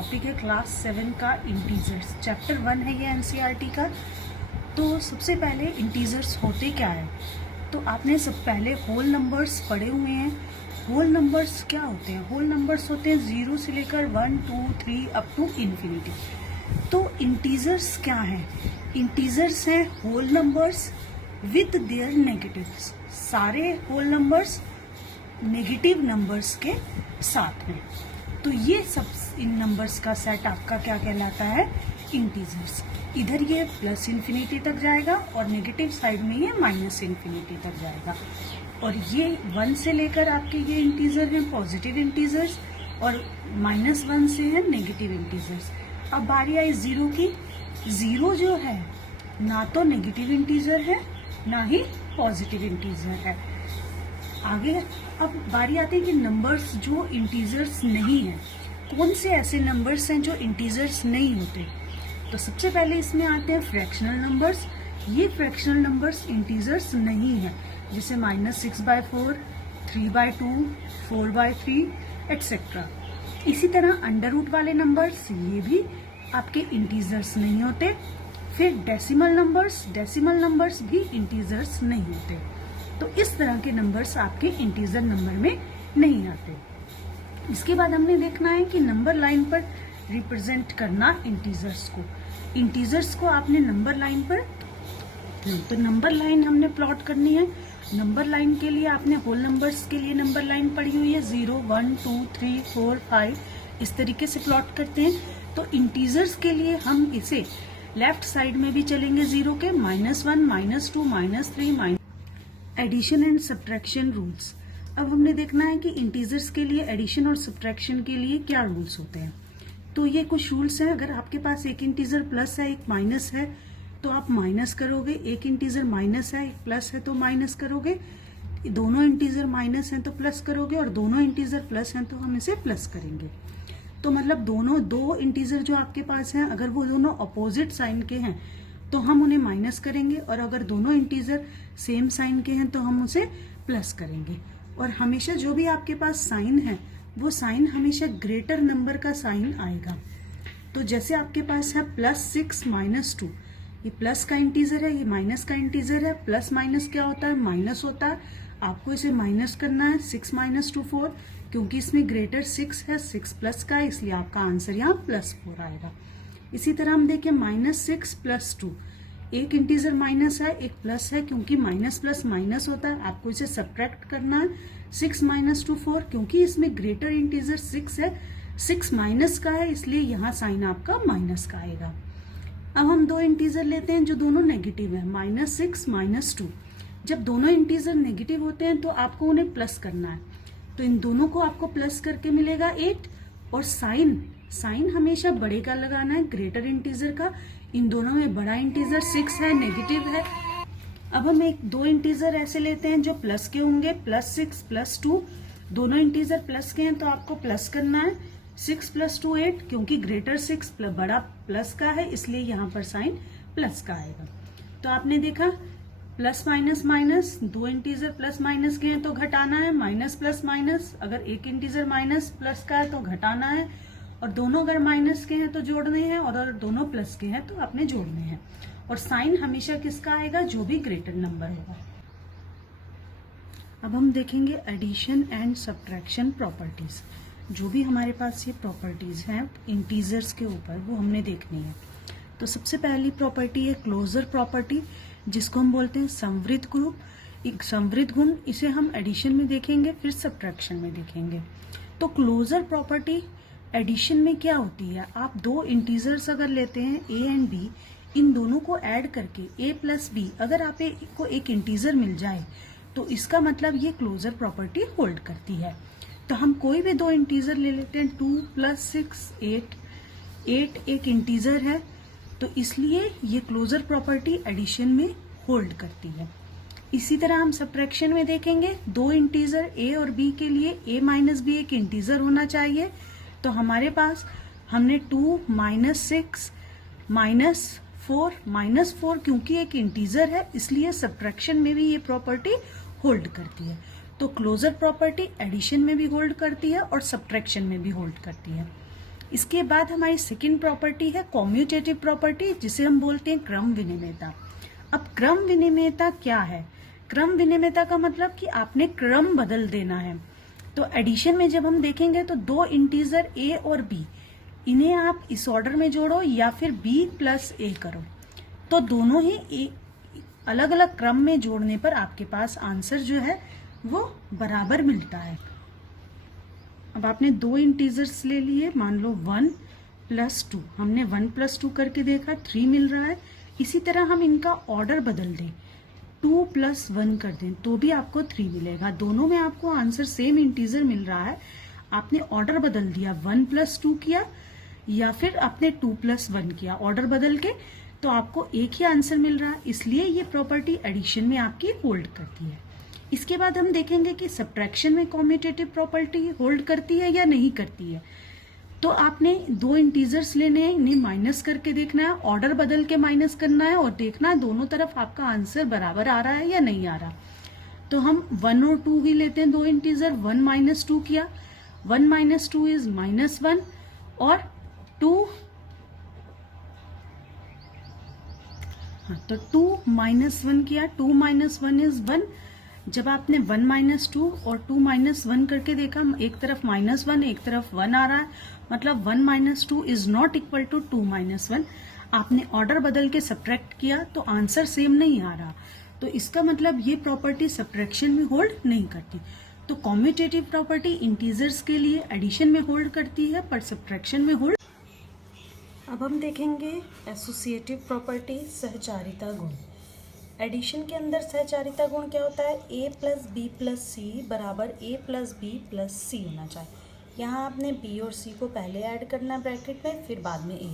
Topic है class 7 का integers. Chapter 1 है ये एनसीईआरटी का। तो सबसे पहले इंटीजर्स होते क्या है, तो आपने सब पहले होल नंबर्स पढ़े हुए हैं। होल नंबर्स क्या होते हैं? होल नंबर्स होते हैं 0 से लेकर 1 2 3 अप टू इन्फिनिटी। तो इंटीजर्स क्या हैं? इंटीजर्स हैं whole numbers with their negatives. सारे होल नंबर्स नेगेटिव नंबर्स के साथ में। तो ये सब इन नंबर्स का सेट आपका क्या कहलाता है? इंटीजर्स। इधर ये प्लस इन्फिनिटी तक जाएगा और नेगेटिव साइड में ये माइनस इन्फिनिटी तक जाएगा। और ये 1 से लेकर आपके ये इंटीजर हैं पॉजिटिव इंटीजर्स और -1 से है नेगेटिव इंटीजर्स। अब बारी आई 0 की। 0 जो है ना तो नेगेटिव इंटीजर है ना ही पॉजिटिव इंटीजर है। आगे अब बारी आती है कि नंबर्स जो इंटीजर्स नहीं है, कौन से ऐसे नंबर्स हैं जो इंटीजर्स नहीं होते। तो सबसे पहले इसमें आते हैं फ्रैक्शनल नंबर्स। ये फ्रैक्शनल नंबर्स इंटीजर्स नहीं है, जैसे -6/4, 3/2, 4/3 एटसेट्रा। इसी तरह अंडर रूट वाले नंबर्स ये भी आपके इंटीजर्स नहीं होते। फिर डेसिमल नंबर्स भी इंटीजर्स नहीं होते। तो इस तरह के नंबर्स आपके इंटीजर नंबर में नहीं आते। इसके बाद हमने देखना है कि नंबर लाइन पर रिप्रेजेंट करना इंटीजर्स को आपने नंबर लाइन पर, तो नंबर लाइन हमने प्लॉट करनी है। नंबर लाइन के लिए आपने होल नंबर्स के लिए नंबर लाइन पढ़ी हुई है 0 1 2 3 4 5 इस तरीके से प्लॉट करते हैं। तो इंटीजर्स के लिए हम इसे लेफ्ट साइड में भी चलेंगे 0 के, -1 -2 -3 एडिशन एंड सब्ट्रैक्शन रूल्स। अब हमने देखना है कि इंटीजर्स के लिए एडिशन और सब्ट्रैक्शन के लिए क्या रूल्स होते हैं। तो ये कुछ रूल्स हैं। अगर आपके पास एक इंटीजर प्लस है एक माइनस है तो आप माइनस करोगे, एक इंटीजर माइनस है एक प्लस है तो माइनस करोगे, दोनों इंटीजर माइनस हैं तो प्लस करोगे और दोनों इंटीजर प्लस हैं तो हम इसे प्लस करेंगे। तो मतलब दोनों दो इंटीजर जो आपके पास हैं अगर वो दोनों अपोजिट साइन के हैं तो हम उन्हें माइनस करेंगे, और अगर दोनों इंटीजर सेम साइन के हैं तो हम उसे प्लस करेंगे। और हमेशा जो भी आपके पास साइन है वो साइन हमेशा ग्रेटर नंबर का साइन आएगा। तो जैसे आपके पास है +6 -2, ये प्लस का इंटीजर है ये माइनस का इंटीजर है। प्लस माइनस क्या होता है? माइनस होता है। आपको इसे माइनस करना है 6 - 2 4, क्योंकि इसमें ग्रेटर 6 है, 6 प्लस का है, इसलिए आपका आंसर यहाँ +4 आएगा। इसी तरह हम देखें -6 + 2, एक इंटीजर माइनस है एक प्लस है, क्योंकि माइनस प्लस माइनस होता है, आपको इसे सब्ट्रैक्ट करना है 6 - 2 4, क्योंकि इसमें ग्रेटर इंटीजर 6 है, 6 माइनस का है, इसलिए यहाँ साइन आपका माइनस का आएगा। अब हम दो इंटीजर लेते हैं जो दोनों नेगेटिव है, -6 - 2। जब दोनों इंटीजर नेगेटिव होते हैं तो आपको उन्हें प्लस करना है, तो इन दोनों को आपको प्लस करके मिलेगा 8, और साइन हमेशा बड़े का लगाना है, ग्रेटर इंटीजर का। इन दोनों में बड़ा इंटीजर 6 है, नेगेटिव है। अब हम दो इंटीजर ऐसे लेते हैं जो प्लस के होंगे, +6 + 2, दोनों इंटीजर प्लस के हैं तो आपको प्लस करना है 6 + 2 8, क्योंकि ग्रेटर 6 बड़ा प्लस का है, इसलिए यहाँ पर साइन प्लस का आएगा। तो आपने देखा प्लस माइनस माइनस, दो इंटीजर प्लस माइनस के हैं तो घटाना है, माइनस प्लस माइनस, अगर एक इंटीजर माइनस प्लस का है तो घटाना है, और दोनों अगर माइनस के हैं तो जोड़ने हैं, और अगर दोनों प्लस के हैं तो आपने जोड़ने हैं। और साइन हमेशा किसका आएगा? जो भी ग्रेटर नंबर होगा। अब हम देखेंगे एडिशन एंड सब्ट्रैक्शन प्रॉपर्टीज। जो भी हमारे पास ये प्रॉपर्टीज हैं इंटीजर्स के ऊपर वो हमने देखनी है। तो सबसे पहली प्रॉपर्टी है क्लोजर प्रॉपर्टी, जिसको हम बोलते हैं समवृद्ध ग्रुप, एक समवृद्ध गुण। इसे हम एडिशन में देखेंगे फिर सब्ट्रैक्शन में देखेंगे। तो क्लोजर प्रॉपर्टी एडिशन में क्या होती है? आप दो इंटीजर्स अगर लेते हैं a एंड b, इन दोनों को ऐड करके a + b, अगर आप को एक इंटीजर मिल जाए तो इसका मतलब ये क्लोजर प्रॉपर्टी होल्ड करती है। तो हम कोई भी दो इंटीजर ले लेते हैं, 2 + 6 8, 8 एक इंटीजर है, तो इसलिए ये क्लोजर प्रॉपर्टी एडिशन में होल्ड करती है। इसी तरह हम सब्ट्रैक्शन में देखेंगे, दो इंटीजर a और b के लिए a - b एक इंटीजर होना चाहिए। तो हमारे पास हमने 2 - 6 -4 क्योंकि एक इंटीजर है, इसलिए सब्ट्रैक्शन में भी ये प्रॉपर्टी होल्ड करती है। तो क्लोजर प्रॉपर्टी एडिशन में भी होल्ड करती है और सब्ट्रैक्शन में भी होल्ड करती है। इसके बाद हमारी सेकंड प्रॉपर्टी है कॉम्यूटेटिव प्रॉपर्टी, जिसे हम बोलते हैं क्रम विनिमेयता। अब क्रम विनिमेयता क्या है? क्रम विनिमेयता का मतलब कि आपने क्रम बदल देना है। तो एडिशन में जब हम देखेंगे तो दो इंटीजर a और b, इन्हें आप इस ऑर्डर में जोड़ो या फिर b प्लस a करो, तो दोनों ही अलग अलग क्रम में जोड़ने पर आपके पास आंसर जो है वो बराबर मिलता है। अब आपने दो इंटीजर्स ले लिए, मान लो 1 प्लस 2, हमने 1 प्लस 2 करके देखा 3 मिल रहा है। इसी तरह हम इनका ऑर्डर बदल दें, 2 प्लस 1 कर दें तो भी आपको 3 मिलेगा। दोनों में आपको आंसर सेम इंटीजर मिल रहा है, आपने ऑर्डर बदल दिया, 1 प्लस 2 किया या फिर आपने 2 प्लस 1 किया, ऑर्डर बदल के तो आपको एक ही आंसर मिल रहा है। इसलिए ये प्रॉपर्टी एडिशन में आपकी होल्ड करती है। इसके बाद हम देखेंगे कि सब्ट्रैक्शन में कॉम्यूटेटिव प्रॉपर्टी होल्ड करती है या नहीं करती है। तो आपने दो इंटीजर्स लेने हैं, इन्हें माइनस करके देखना है, ऑर्डर बदल के माइनस करना है और देखना है दोनों तरफ आपका आंसर बराबर आ रहा है या नहीं आ रहा। तो हम 1 और 2 ही लेते हैं, दो इंटीजर, 1 माइनस 2 किया, 1 माइनस 2 इज -1 और 2, तो 2 माइनस 1 किया, 2 माइनस 1 इज 1। जब आपने 1 माइनस 2 और 2 माइनस 1 करके देखा, एक तरफ -1 एक तरफ 1 आ रहा है, मतलब 1 minus 2 is not equal to 2 minus 1। आपने ऑर्डर बदल के सब्ट्रैक्ट किया तो आंसर सेम नहीं आ रहा, तो इसका मतलब ये प्रॉपर्टी सब्ट्रैक्शन में होल्ड नहीं करती। तो कॉम्यूटेटिव प्रॉपर्टी इंटीजर्स के लिए एडिशन में होल्ड करती है पर सब्ट्रैक्शन में होल्ड। अब हम देखेंगे एसोसिएटिव प्रॉपर्टी, सहचारिता गुण। एडिशन के अंदर सहचारिता गुण क्या होता है? a प्लस बी प्लस सी बराबर a प्लस बी प्लस सी होना चाहिए। यहाँ आपने b और c को पहले ऐड करना है ब्रैकेट में, फिर बाद में a,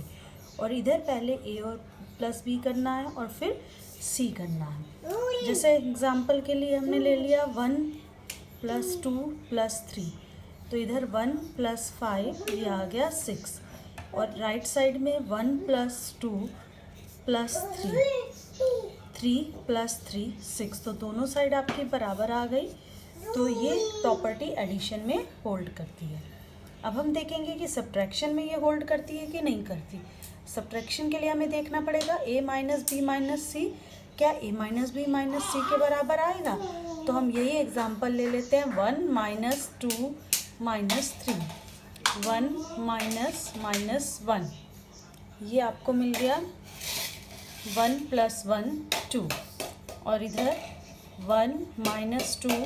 और इधर पहले a और प्लस b करना है और फिर c करना है। जैसे एग्जाम्पल के लिए हमने ले लिया 1 प्लस 2 प्लस 3, तो इधर 1 प्लस 5 ये आ गया 6, और राइट साइड में 1 प्लस 2 प्लस 3 प्लस 3 6, तो दोनों साइड आपकी बराबर आ गई। तो ये प्रॉपर्टी एडिशन में होल्ड करती है। अब हम देखेंगे कि सब्ट्रैक्शन में ये होल्ड करती है कि नहीं करती। सब्ट्रैक्शन के लिए हमें देखना पड़ेगा a माइनस बी माइनस सी, क्या a माइनस बी माइनस सी के बराबर आएगा? तो हम यही एग्जाम्पल ले लेते हैं, 1 माइनस 2 माइनस 3, 1 माइनस माइनस 1, ये आपको मिल गया 1 प्लस 1 2, और इधर 1 माइनस 2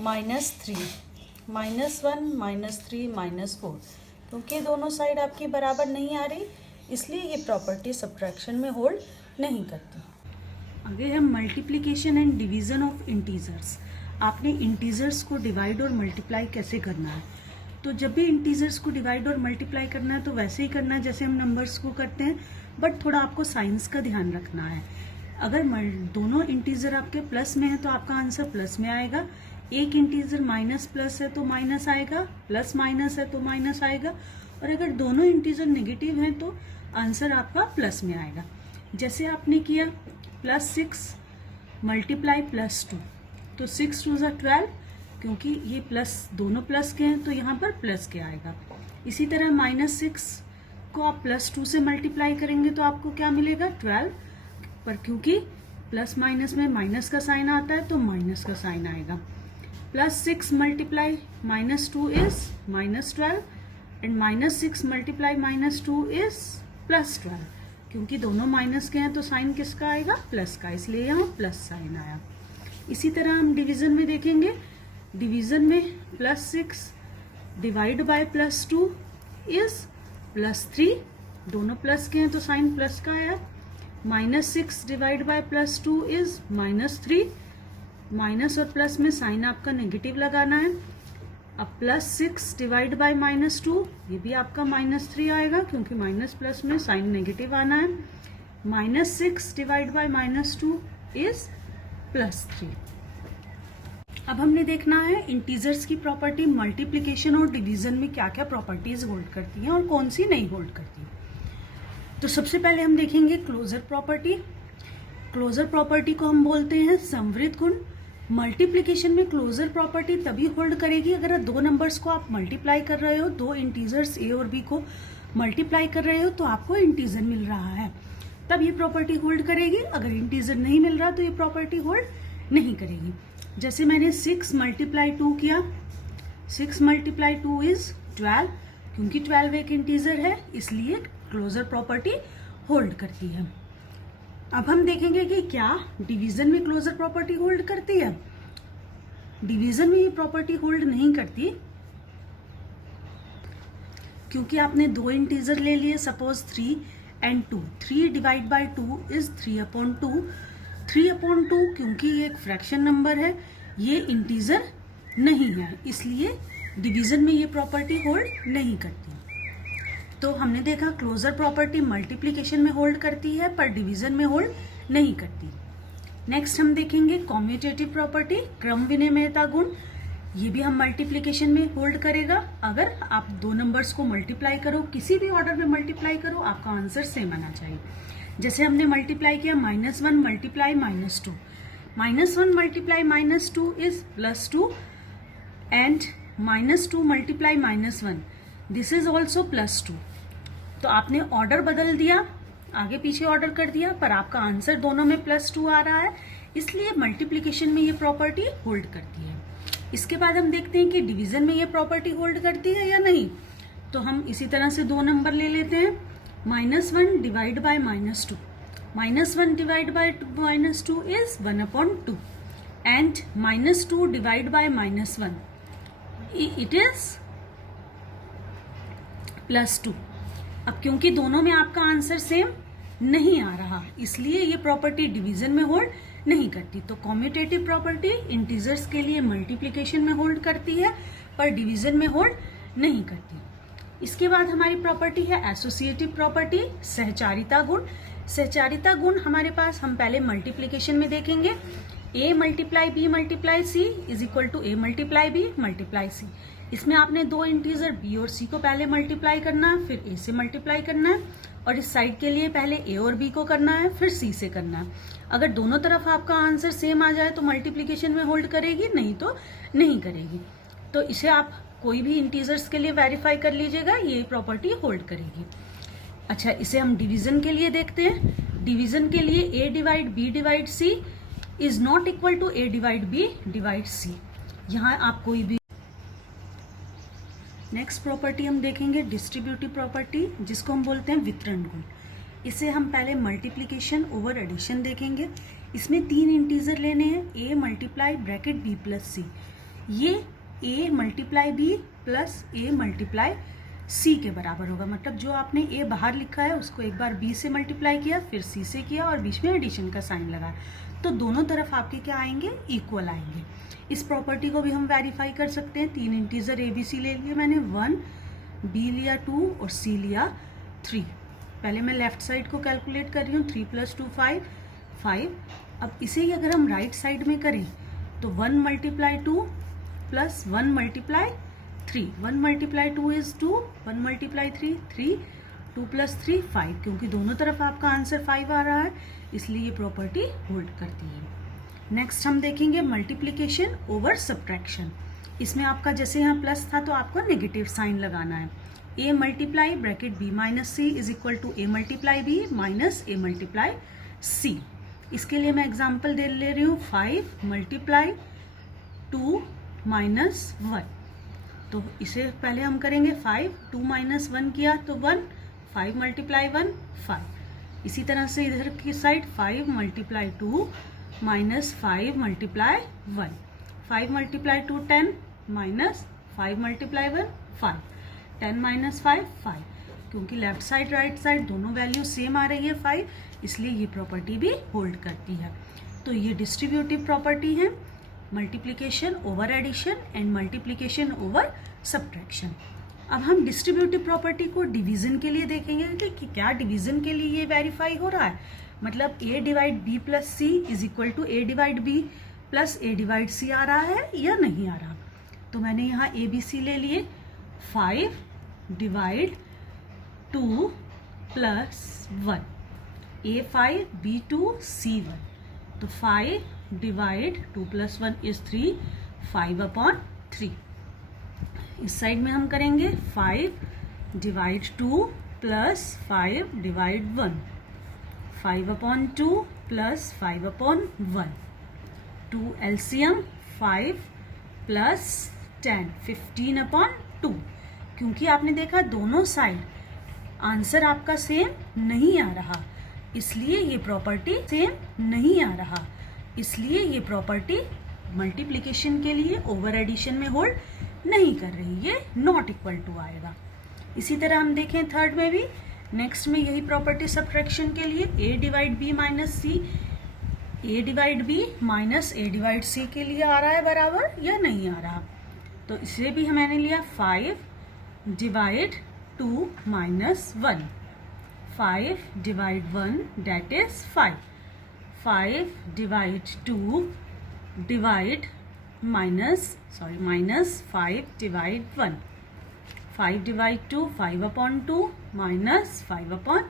माइनस 3, -1 -3 -4, क्योंकि दोनों साइड आपकी बराबर नहीं आ रही, इसलिए ये प्रॉपर्टी सब्ट्रैक्शन में होल्ड नहीं करती। आगे है multiplication and division of integers. आपने इंटीजर्स को डिवाइड और मल्टीप्लाई कैसे करना है। तो जब भी इंटीजर्स को डिवाइड और मल्टीप्लाई करना है तो वैसे ही करना है जैसे हम नंबर्स को करते हैं, बट थोड़ा आपको साइंस का ध्यान रखना है। अगर दोनों इंटीजर आपके प्लस में है तो आपका आंसर प्लस में आएगा, एक इंटीजर माइनस प्लस है तो माइनस आएगा, प्लस माइनस है तो माइनस आएगा, और अगर दोनों इंटीजर नेगेटिव हैं तो आंसर आपका प्लस में आएगा। जैसे आपने किया +6 मल्टीप्लाई +2, तो 6 2 ज़ा 12, क्योंकि ये प्लस दोनों प्लस के हैं तो यहाँ पर प्लस के आएगा। इसी तरह -6 को आप +2 से मल्टीप्लाई करेंगे तो आपको क्या मिलेगा? 12, पर क्योंकि प्लस माइनस में माइनस का साइन आता है तो माइनस का साइन आएगा। +6 multiply -2 is -12 and -6 multiply -2 is +12, क्योंकि दोनों माइनस के हैं तो साइन किसका आएगा? प्लस का, इसलिए यहाँ प्लस साइन आया। इसी तरह हम डिवीजन में देखेंगे, डिवीजन में +6 डिवाइड बाय +2 इज +3, दोनों प्लस के हैं तो साइन प्लस का आया। -6 डिवाइड बाय +2 इज -3, माइनस और प्लस में साइन आपका नेगेटिव लगाना है। अब +6 डिवाइड बाय -2, ये भी आपका -3 आएगा, क्योंकि माइनस प्लस में साइन नेगेटिव आना है। -6 डिवाइड बाय -2 इज +3। अब हमने देखना है इंटीजर्स की प्रॉपर्टी मल्टीप्लिकेशन और डिवीजन में क्या क्या प्रॉपर्टीज होल्ड करती हैं और कौन सी नहीं होल्ड करती। तो सबसे पहले हम देखेंगे क्लोजर प्रॉपर्टी। क्लोजर प्रॉपर्टी को हम बोलते हैं संवृत गुण। मल्टीप्लिकेशन में क्लोजर प्रॉपर्टी तभी होल्ड करेगी अगर दो नंबर्स को आप मल्टीप्लाई कर रहे हो, दो इंटीजर्स a और b को, मल्टीप्लाई कर रहे हो तो आपको इंटीजर मिल रहा है, तब ये प्रॉपर्टी होल्ड करेगी। अगर इंटीजर नहीं मिल रहा तो ये प्रॉपर्टी होल्ड नहीं करेगी। जैसे मैंने 6 मल्टीप्लाई 2 किया, 6 मल्टीप्लाई 2 इज 12, क्योंकि 12 एक इंटीजर है इसलिए क्लोजर प्रॉपर्टी होल्ड करती है। अब हम देखेंगे कि क्या डिवीजन में क्लोजर प्रॉपर्टी होल्ड करती है। डिवीजन में ये प्रॉपर्टी होल्ड नहीं करती, क्योंकि आपने दो इंटीजर ले लिए, suppose 3 and 2। 3 divide by 2 is 3/2। 3/2 क्योंकि ये एक फ्रैक्शन नंबर है, ये इंटीजर नहीं है, इसलिए डिवीजन में ये प्रॉपर्टी होल्ड नहीं करती। तो हमने देखा क्लोजर प्रॉपर्टी मल्टीप्लिकेशन में होल्ड करती है पर डिवीजन में होल्ड नहीं करती। नेक्स्ट हम देखेंगे कॉम्यूटेटिव प्रॉपर्टी, क्रम विनिमयता गुण। ये भी हम मल्टीप्लिकेशन में होल्ड करेगा। अगर आप दो नंबर्स को मल्टीप्लाई करो, किसी भी ऑर्डर में मल्टीप्लाई करो, आपका आंसर सेम आना चाहिए। जैसे हमने मल्टीप्लाई किया -1 multiply -2, -1 multiply -2 is +2 and -2 multiply -1 this is also +2। तो आपने ऑर्डर बदल दिया, आगे पीछे ऑर्डर कर दिया, पर आपका आंसर दोनों में +2 आ रहा है, इसलिए मल्टीप्लिकेशन में ये प्रॉपर्टी होल्ड करती है। इसके बाद हम देखते हैं कि डिवीजन में ये प्रॉपर्टी होल्ड करती है या नहीं। तो हम इसी तरह से दो नंबर ले लेते हैं, -1 divide by -2, -1 divide by -2 is 1/2 and -2 divide by -1 it is +2। अब क्योंकि दोनों में आपका आंसर सेम नहीं आ रहा, इसलिए ये प्रॉपर्टी डिवीजन में होल्ड नहीं करती। तो कॉम्यूटेटिव प्रॉपर्टी इंटीजर्स के लिए मल्टीप्लिकेशन में होल्ड करती है पर डिवीजन में होल्ड नहीं करती। इसके बाद हमारी प्रॉपर्टी है एसोसिएटिव प्रॉपर्टी, सहचारिता गुण। सहचारिता गुण हमारे पास, हम पहले मल्टीप्लिकेशन में देखेंगे, a multiply b multiply c is equal to a multiply b multiply c। इसमें आपने दो इंटीजर b और c को पहले मल्टीप्लाई करना है, फिर a से मल्टीप्लाई करना है, और इस साइड के लिए पहले a और b को करना है, फिर c से करना है। अगर दोनों तरफ आपका आंसर सेम आ जाए तो मल्टीप्लिकेशन में होल्ड करेगी, नहीं तो नहीं करेगी। तो इसे आप कोई भी इंटीजर्स के लिए वेरीफाई कर लीजिएगा, ये प्रॉपर्टी होल्ड करेगी। अच्छा, इसे हम डिवीजन के लिए देखते हैं। डिवीजन के लिए a divide b divide c is not equal to a divide b divide c। यहाँ आप कोई भी। नेक्स्ट प्रॉपर्टी हम देखेंगे डिस्ट्रीब्यूटिव प्रॉपर्टी, जिसको हम बोलते हैं वितरण गुण। इसे हम पहले मल्टीप्लिकेशन ओवर एडिशन देखेंगे। इसमें तीन इंटीजर लेने हैं, a multiply bracket b plus c। ये a multiply b plus a multiply c के बराबर होगा। मतलब जो आपने a बाहर लिखा है उसको एक बार b से मल्टीप्लाई किया, फिर c से किया और बीच में एडिशन का साइन लगा, तो दोनों तरफ आपके क्या आएंगे, इक्वल आएंगे। इस प्रॉपर्टी को भी हम वेरीफाई कर सकते हैं। तीन इंटीजर a b c ले लिए मैंने, 1 b लिया 2 और c लिया 3। पहले मैं लेफ्ट साइड को कैलकुलेट कर रही हूँ, 3 + 2 5। अब इसे ही अगर हम राइट साइड में करें तो 1 multiply 2 plus 1 multiply 3, 1 multiply 2 is 2, 1 multiply 3 3, 2 + 3 5। क्योंकि दोनों तरफ आपका आंसर 5 आ रहा है, इसलिए ये प्रॉपर्टी होल्ड करती है। नेक्स्ट हम देखेंगे मल्टीप्लिकेशन ओवर सब्ट्रैक्शन। इसमें आपका जैसे यहाँ प्लस था तो आपको नेगेटिव साइन लगाना है। a multiply bracket b minus c is equal to a multiply b minus a multiply c। इसके लिए मैं एग्जांपल ले रही हूँ, 5 मल्टीप्लाई 2 माइनस 1। तो इसे पहले हम करेंगे 5, 2 माइनस 1 किया तो 1, 5 मल्टीप्लाई 1 5। इसी तरह से इधर की side 5 multiply 2 minus 5 multiply 1, 5 multiply 2 10 minus 5 multiply 1 5, 10 minus 5 5। क्योंकि लेफ्ट साइड राइट साइड दोनों वैल्यू सेम आ रही है 5, इसलिए ये प्रॉपर्टी भी होल्ड करती है। तो ये डिस्ट्रीब्यूटिव प्रॉपर्टी है, multiplication over addition and multiplication over subtraction. अब हम डिस्ट्रीब्यूटिव प्रॉपर्टी को डिवीजन के लिए देखेंगे कि क्या डिवीजन के लिए ये वेरीफाई हो रहा है। मतलब a divide b plus c is equal to a divide b plus a divide c आ रहा है या नहीं आ रहा। तो मैंने यहाँ a b c ले लिए, 5 divide 2 plus 1, a5 b2 c1। तो 5 डिवाइड 2 + 1 इज 3, 5/3। इस साइड में हम करेंगे 5 divide 2 plus 5 divide 1, 5/2 plus 5/1, 2 LCM 5 plus 10, 15/2। क्योंकि आपने देखा दोनों साइड आंसर आपका सेम नहीं आ रहा, इसलिए ये प्रॉपर्टी सेम नहीं आ रहा, इसलिए ये प्रॉपर्टी मल्टीप्लिकेशन के लिए ओवर एडिशन में होल्ड नहीं कर रही, ये नॉट इक्वल टू आएगा। इसी तरह हम देखें थर्ड में भी, नेक्स्ट में यही प्रॉपर्टी सब्ट्रैक्शन के लिए a divide b minus C, a divide b minus a divide c के लिए आ रहा है बराबर या नहीं आ रहा। तो इसे भी मैंने लिया 5 divide 2 minus 1, 5 divide 1 that is 5, 5 divide 2 divide minus 5 divide 1, 5 divide 2 5/2 minus 5/1,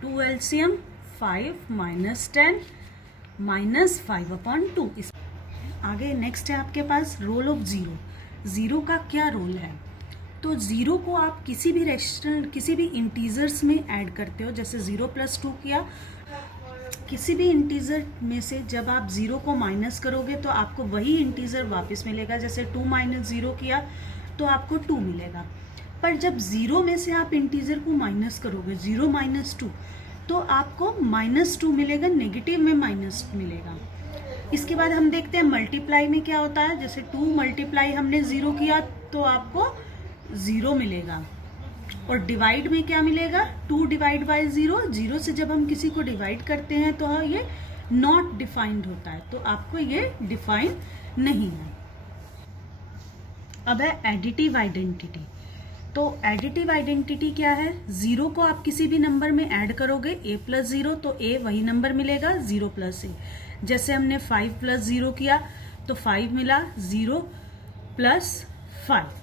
2 LCM 5 minus 10 minus 5/2। आगे नेक्स्ट है आपके पास रोल ऑफ जीरो। जीरो का क्या रोल है? तो जीरो को आप किसी भी रेशनल किसी भी इंटीजर्स में ऐड करते हो, जैसे 0 + 2 किया, किसी भी इंटीजर में से जब आप जीरो को माइनस करोगे तो आपको वही इंटीजर वापस मिलेगा। जैसे 2 - 0 किया तो आपको 2 मिलेगा। पर जब जीरो में से आप इंटीजर को माइनस करोगे, 0 - 2, तो आपको -2 मिलेगा, नेगेटिव में माइनस मिलेगा। इसके बाद हम देखते हैं मल्टीप्लाई में क्या होता है। जैसे 2 मल्टीप्लाई हमने 0 किया तो आपको 0 मिलेगा, और डिवाइड में क्या मिलेगा, 2 डिवाइड बाय 0, 0 से जब हम किसी को डिवाइड करते हैं तो ये नॉट डिफाइंड होता है, तो आपको ये डिफाइन नहीं है। अब है एडिटिव आइडेंटिटी। तो एडिटिव आइडेंटिटी क्या है? 0 को आप किसी भी नंबर में ऐड करोगे, a + 0, तो a वही नंबर मिलेगा 0 + a। जैसे हमने 5 + 0 किया तो 5 मिला, 0 + 5।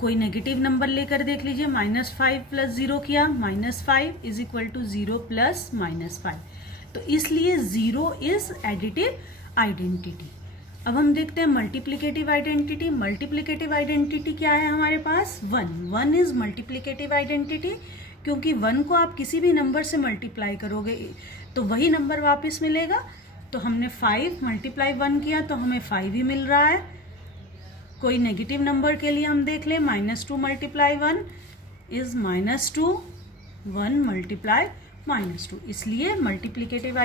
कोई नेगेटिव नंबर लेकर देख लीजिए, -5 + 0 किया, -5 = 0 + -5। तो इसलिए 0 इज एडिटिव आइडेंटिटी। अब हम देखते हैं मल्टीप्लिकेटिव आइडेंटिटी। मल्टीप्लिकेटिव आइडेंटिटी क्या है हमारे पास? 1 इज मल्टीप्लिकेटिव आइडेंटिटी, क्योंकि 1 को आप किसी भी नंबर से मल्टीप्लाई करोगे तो वही नंबर वापस मिलेगा। तो हमने 5 × 1 किया तो हमें 5 ही मिल रहा है। कोई नेगेटिव नंबर के लिए हम देख लें, -2 × 1 इज -2, 1 × -2, इसलिए मल्टीप्लिकेटिव